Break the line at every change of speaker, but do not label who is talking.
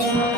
Thank yeah. you.